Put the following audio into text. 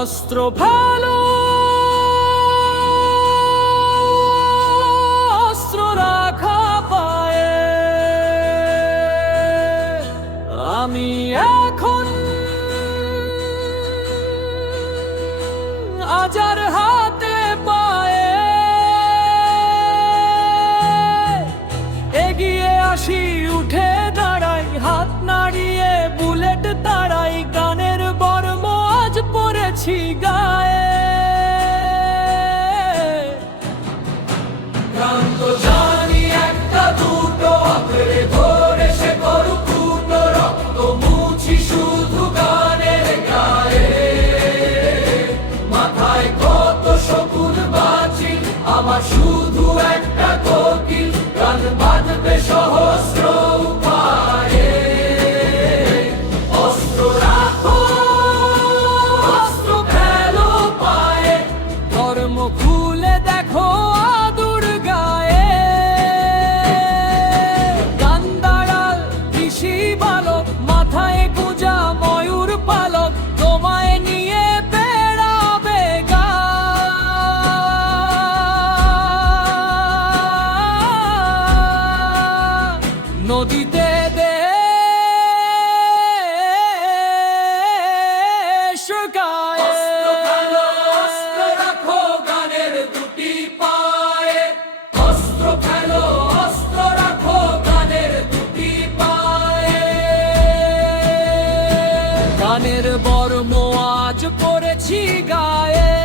অস্ত্র ভালো। অস্ত্র রাখা পায়ে। আমি এখন আজার পড়েছি গায়ে। গান জানি একটা দুটো, আঁকড়ে ধরে সে করু কুটো রক্ত মুছি শুধু গানের গায়ে। মাথায় কত শকুন বাঁচি আমার দুটি পায়ে। গানের বর্ম আজ পড়েছি গায়ে।